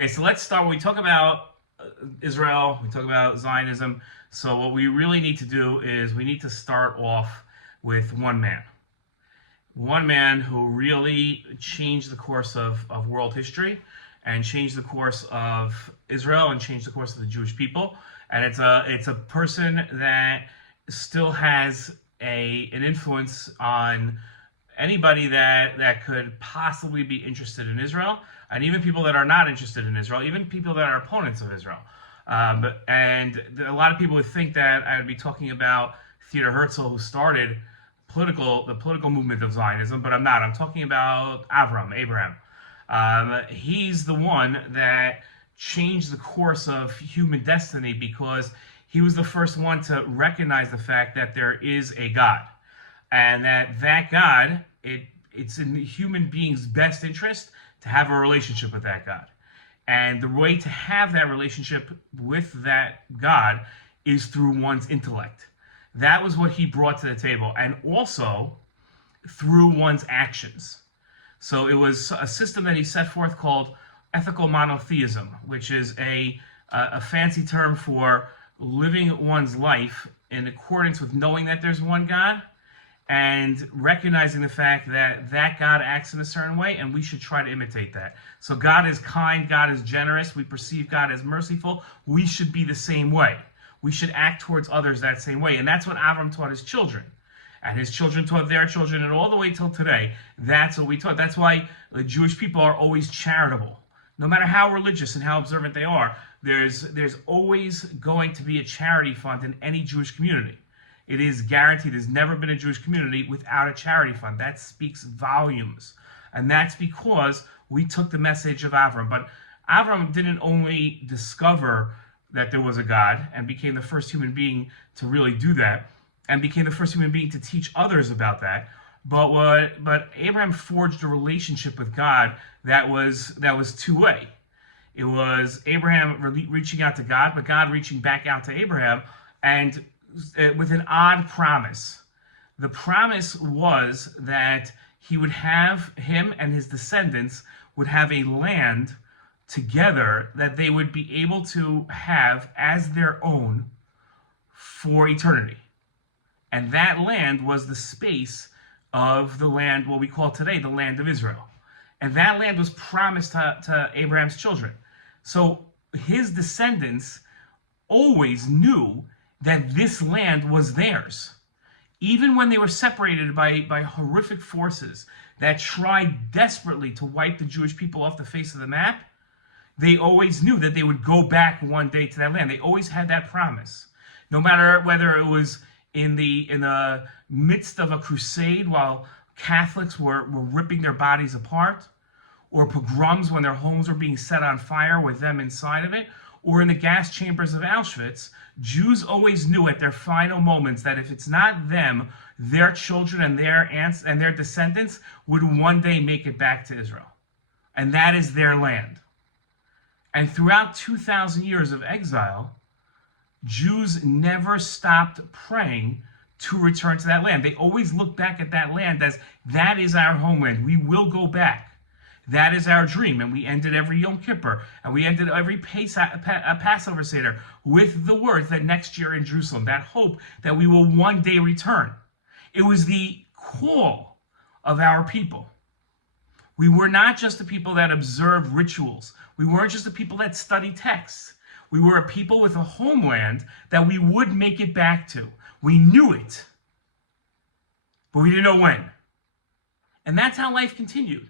Okay, so let's start. When we talk about Israel, we talk about Zionism. So what we really need to do is we need to start off with one man who really changed the course of world history and changed the course of Israel and changed the course of the Jewish people. And it's a person that still has an influence on anybody that could possibly be interested in Israel, and even people that are not interested in Israel, even people that are opponents of Israel. And a lot of people would think that I would be talking about Theodor Herzl, who started the political movement of Zionism, but I'm not. I'm talking about Abraham. He's the one that changed the course of human destiny because he was the first one to recognize the fact that there is a God, and that God, it's in the human being's best interest to have a relationship with that God. And the way to have that relationship with that God is through one's intellect. That was what he brought to the table, and also through one's actions. So it was a system that he set forth called ethical monotheism, which is a fancy term for living one's life in accordance with knowing that there's one God and recognizing the fact that that God acts in a certain way, and we should try to imitate that. So God is kind, God is generous, we perceive God as merciful. We should be the same way. We should act towards others that same way. And that's what Avram taught his children. And his children taught their children, and all the way till today, that's what we taught. That's why the Jewish people are always charitable. No matter how religious and how observant they are, there's always going to be a charity fund in any Jewish community. It is guaranteed. There's never been a Jewish community without a charity fund. That speaks volumes. And that's because we took the message of Avram. But Avram didn't only discover that there was a God and became the first human being to really do that, and became the first human being to teach others about that. But Abraham forged a relationship with God that was two-way. It was Abraham reaching out to God, but God reaching back out to Abraham, and with an odd promise. The promise was that he would have, him and his descendants would have a land together that they would be able to have as their own for eternity. And that land was the space of the land, what we call today the land of Israel. And that land was promised to Abraham's children. So his descendants always knew that this land was theirs. Even when they were separated by horrific forces that tried desperately to wipe the Jewish people off the face of the map, they always knew that they would go back one day to that land. They always had that promise. No matter whether it was in the midst of a crusade while Catholics were ripping their bodies apart, or pogroms when their homes were being set on fire with them inside of it, or in the gas chambers of Auschwitz, Jews always knew at their final moments that if it's not them, their children and their aunts and their descendants would one day make it back to Israel. And that is their land. And throughout 2,000 years of exile, Jews never stopped praying to return to that land. They always looked back at that land as, that is our homeland. We will go back. That is our dream. And we ended every Yom Kippur, and we ended every Passover Seder with the words that next year in Jerusalem, that hope that we will one day return. It was the call of our people. We were not just the people that observed rituals. We weren't just the people that study texts. We were a people with a homeland that we would make it back to. We knew it, but we didn't know when. And that's how life continued.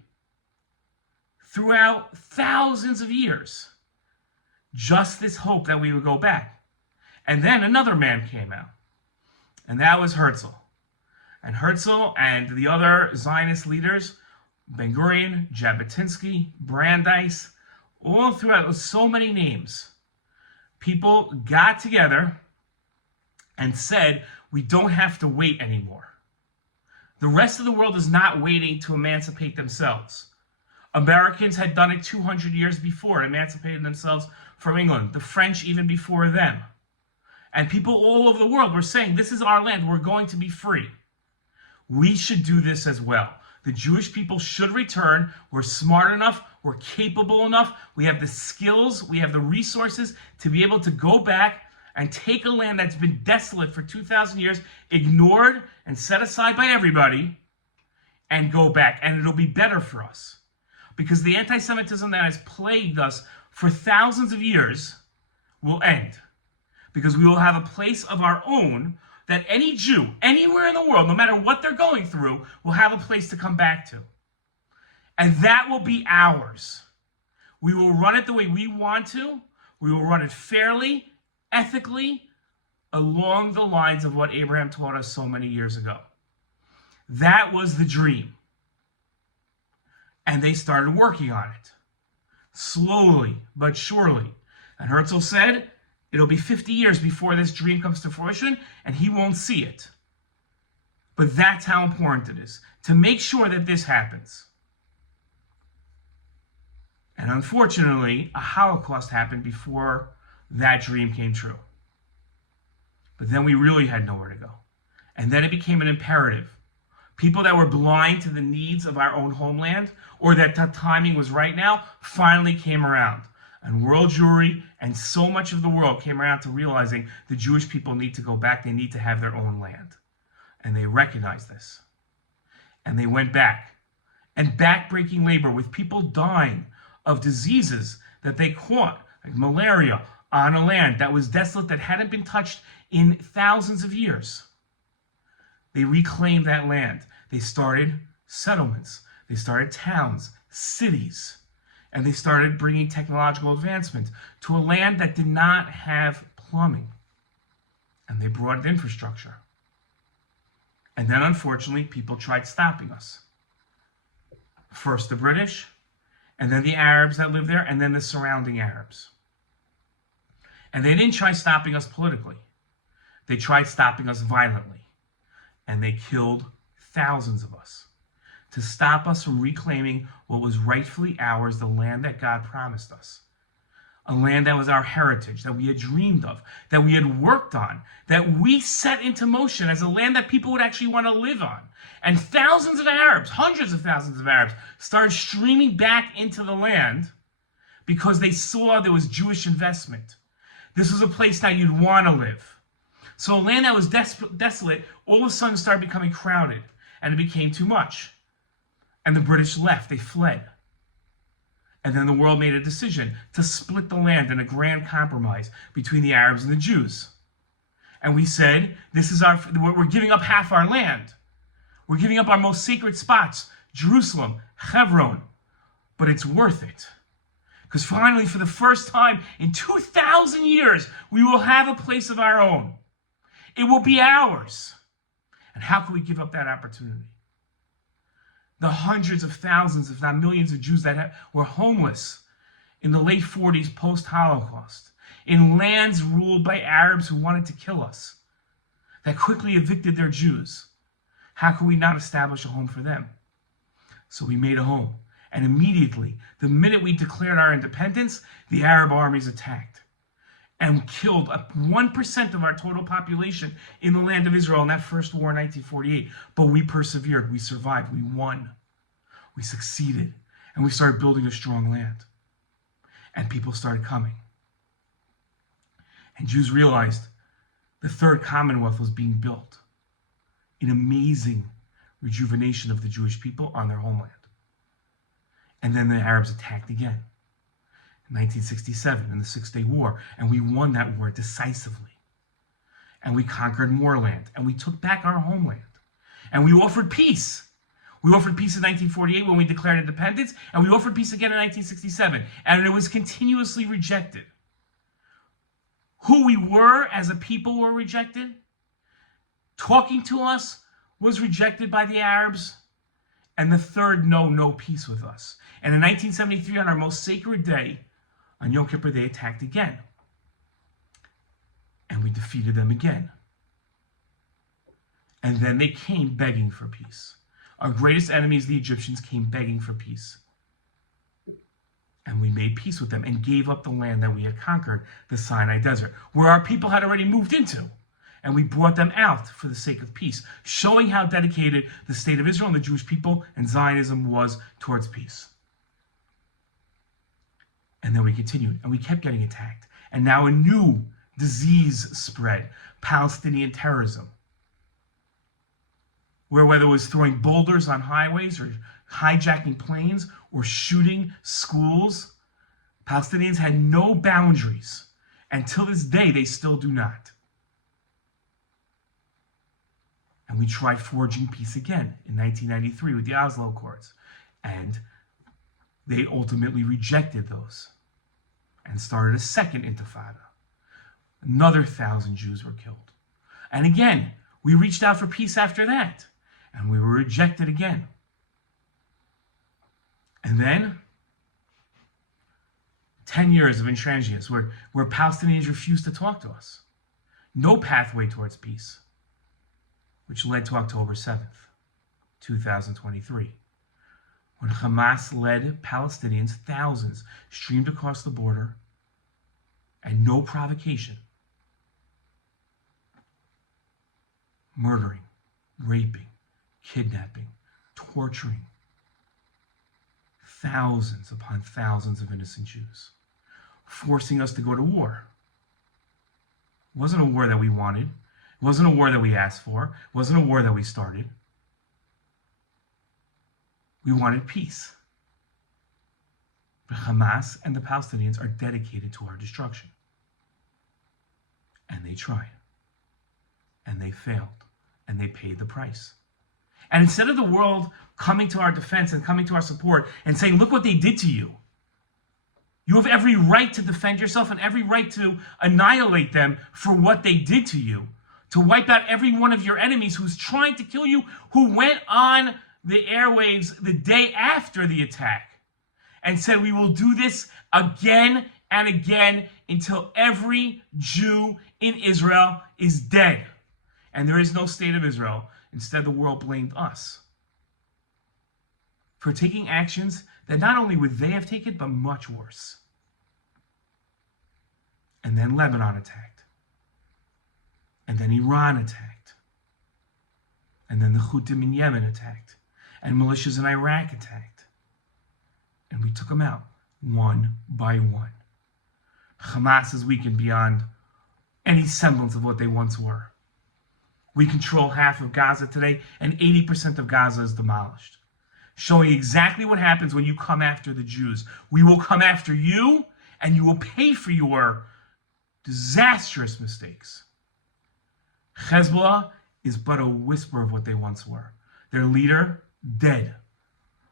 Throughout thousands of years, just this hope that we would go back. And then another man came out, and that was Herzl. And Herzl and the other Zionist leaders, Ben-Gurion, Jabotinsky, Brandeis, all throughout, so many names, people got together and said, we don't have to wait anymore. The rest of the world is not waiting to emancipate themselves. Americans had done it 200 years before, emancipated themselves from England. The French even before them. And people all over the world were saying, this is our land, we're going to be free. We should do this as well. The Jewish people should return. We're smart enough, we're capable enough, we have the skills, we have the resources to be able to go back and take a land that's been desolate for 2,000 years, ignored and set aside by everybody, and go back. And it'll be better for us. Because the anti-Semitism that has plagued us for thousands of years will end. Because we will have a place of our own that any Jew, anywhere in the world, no matter what they're going through, will have a place to come back to. And that will be ours. We will run it the way we want to. We will run it fairly, ethically, along the lines of what Abraham taught us so many years ago. That was the dream. And they started working on it. Slowly, but surely. And Herzl said, it'll be 50 years before this dream comes to fruition, and he won't see it. But that's how important it is, to make sure that this happens. And unfortunately, a Holocaust happened before that dream came true. But then we really had nowhere to go. And then it became an imperative. People that were blind to the needs of our own homeland, or that the timing was right now, finally came around. And world Jewry and so much of the world came around to realizing the Jewish people need to go back. They need to have their own land. And they recognized this. And they went back. And backbreaking labor with people dying of diseases that they caught, like malaria, on a land that was desolate, that hadn't been touched in thousands of years. They reclaimed that land. They started settlements. They started towns, cities. And they started bringing technological advancement to a land that did not have plumbing. And they brought infrastructure. And then, unfortunately, people tried stopping us. First the British, and then the Arabs that lived there, and then the surrounding Arabs. And they didn't try stopping us politically. They tried stopping us violently. And they killed thousands of us to stop us from reclaiming what was rightfully ours, the land that God promised us. A land that was our heritage, that we had dreamed of, that we had worked on, that we set into motion as a land that people would actually want to live on. And thousands of Arabs, hundreds of thousands of Arabs, started streaming back into the land because they saw there was Jewish investment. This was a place that you'd want to live. So a land that was desolate, all of a sudden started becoming crowded, and it became too much. And the British left, they fled. And then the world made a decision to split the land in a grand compromise between the Arabs and the Jews. And we said, we're giving up half our land. We're giving up our most sacred spots, Jerusalem, Hebron, but it's worth it. Because finally, for the first time in 2,000 years, we will have a place of our own. It will be ours. And how can we give up that opportunity? The hundreds of thousands, if not millions of Jews that were homeless in the late 40s post-Holocaust, in lands ruled by Arabs who wanted to kill us, that quickly evicted their Jews. How can we not establish a home for them? So we made a home. And immediately, the minute we declared our independence, the Arab armies attacked and killed 1% of our total population in the land of Israel in that first war in 1948. But we persevered, we survived, we won, we succeeded, and we started building a strong land. And people started coming. And Jews realized the third Commonwealth was being built. An amazing rejuvenation of the Jewish people on their homeland. And then the Arabs attacked again. 1967 in the Six-Day War, and we won that war decisively. And we conquered more land, and we took back our homeland. And we offered peace. We offered peace in 1948 when we declared independence, and we offered peace again in 1967, and it was continuously rejected. Who we were as a people were rejected. Talking to us was rejected by the Arabs, and the third no peace with us. And in 1973, on our most sacred day, on Yom Kippur, they attacked again. And we defeated them again. And then they came begging for peace. Our greatest enemies, the Egyptians, came begging for peace. And we made peace with them and gave up the land that we had conquered, the Sinai Desert, where our people had already moved into. And we brought them out for the sake of peace, showing how dedicated the state of Israel and the Jewish people and Zionism was towards peace. And then we continued, and we kept getting attacked. And now a new disease spread, Palestinian terrorism, where whether it was throwing boulders on highways or hijacking planes or shooting schools, Palestinians had no boundaries. And till this day, they still do not. And we tried forging peace again in 1993 with the Oslo Accords. And they ultimately rejected those and started a second intifada. Another 1,000 Jews were killed. And again, we reached out for peace after that. And we were rejected again. And then 10 years of intransigence where Palestinians refused to talk to us. No pathway towards peace, which led to October 7th, 2023, when Hamas-led Palestinians, thousands, streamed across the border and no provocation, murdering, raping, kidnapping, torturing thousands upon thousands of innocent Jews, forcing us to go to war. It wasn't a war that we wanted. It wasn't a war that we asked for. It wasn't a war that we started. We wanted peace. But Hamas and the Palestinians are dedicated to our destruction. And they tried. And they failed. And they paid the price. And instead of the world coming to our defense and coming to our support and saying, look what they did to you, you have every right to defend yourself and every right to annihilate them for what they did to you, to wipe out every one of your enemies who's trying to kill you, who went on the airwaves the day after the attack and said, we will do this again and again until every Jew in Israel is dead. And there is no state of Israel. Instead, the world blamed us for taking actions that not only would they have taken, but much worse. And then Lebanon attacked. And then Iran attacked. And then the Houthis in Yemen attacked. And militias in Iraq attacked. And we took them out, one by one. Hamas is weakened beyond any semblance of what they once were. We control half of Gaza today, and 80% of Gaza is demolished. Showing exactly what happens when you come after the Jews. We will come after you, and you will pay for your disastrous mistakes. Hezbollah is but a whisper of what they once were. Their leader, dead,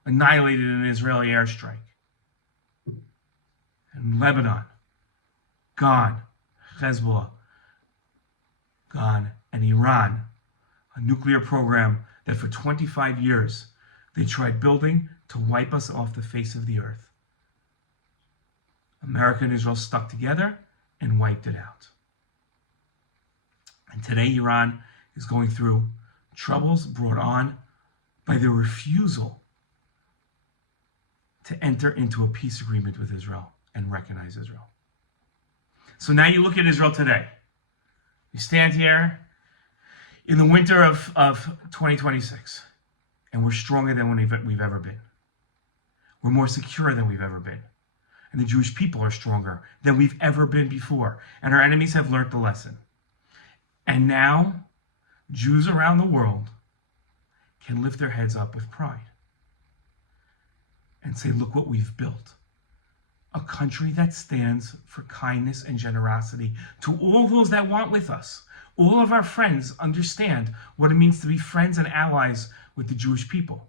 annihilated in an Israeli airstrike. And Lebanon, gone. Hezbollah, gone. And Iran, a nuclear program that for 25 years they tried building to wipe us off the face of the earth. America and Israel stuck together and wiped it out. And today Iran is going through troubles brought on by their refusal to enter into a peace agreement with Israel and recognize Israel. So now you look at Israel today. You stand here in the winter of 2026, and we're stronger than we've ever been. We're more secure than we've ever been. And the Jewish people are stronger than we've ever been before. And our enemies have learned the lesson. And now, Jews around the world can lift their heads up with pride and say, look what we've built. A country that stands for kindness and generosity to all those that want with us. All of our friends understand what it means to be friends and allies with the Jewish people.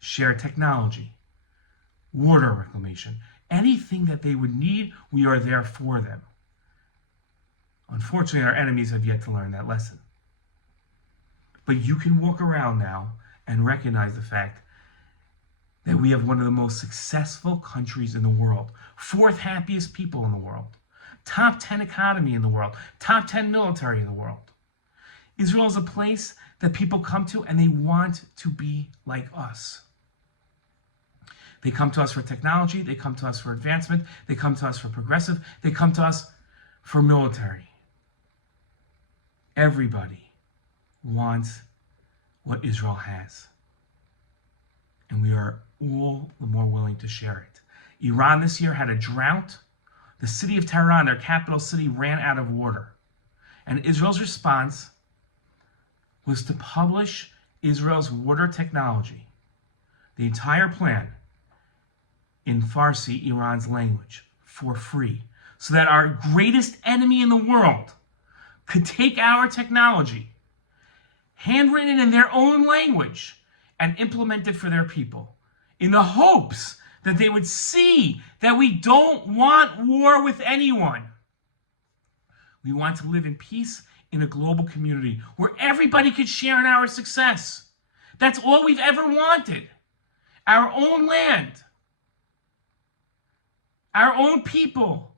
Share technology, water reclamation, anything that they would need, we are there for them. Unfortunately, our enemies have yet to learn that lesson. But you can walk around now and recognize the fact that we have one of the most successful countries in the world, fourth happiest people in the world, top 10 economy in the world, top 10 military in the world. Israel is a place that people come to and they want to be like us. They come to us for technology, they come to us for advancement, they come to us for progressive, they come to us for military. Everybody wants what Israel has. And we are all the more willing to share it. Iran this year had a drought. The city of Tehran, their capital city, ran out of water. And Israel's response was to publish Israel's water technology, the entire plan, in Farsi, Iran's language, for free, so that our greatest enemy in the world could take our technology, handwritten in their own language, and implement it for their people, in the hopes that they would see that we don't want war with anyone. We want to live in peace in a global community where everybody could share in our success. That's all we've ever wanted. Our own land, our own people,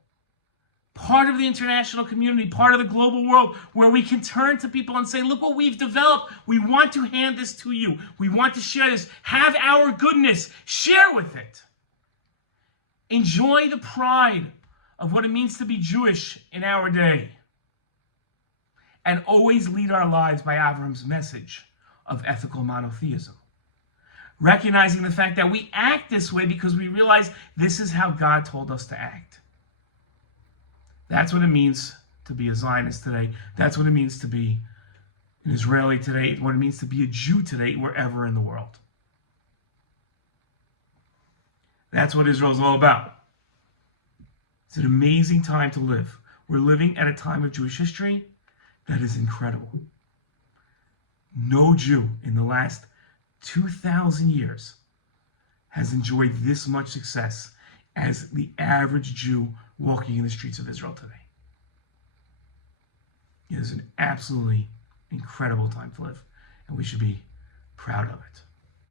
part of the international community, part of the global world, where we can turn to people and say, look what we've developed. We want to hand this to you. We want to share this. Have our goodness. Share with it. Enjoy the pride of what it means to be Jewish in our day. And always lead our lives by Avram's message of ethical monotheism. Recognizing the fact that we act this way because we realize this is how God told us to act. That's what it means to be a Zionist today. That's what it means to be an Israeli today. What it means to be a Jew today, wherever in the world. That's what Israel's all about. It's an amazing time to live. We're living at a time of Jewish history that is incredible. No Jew in the last 2,000 years has enjoyed this much success as the average Jew walking in the streets of Israel today. It is an absolutely incredible time to live, and we should be proud of it.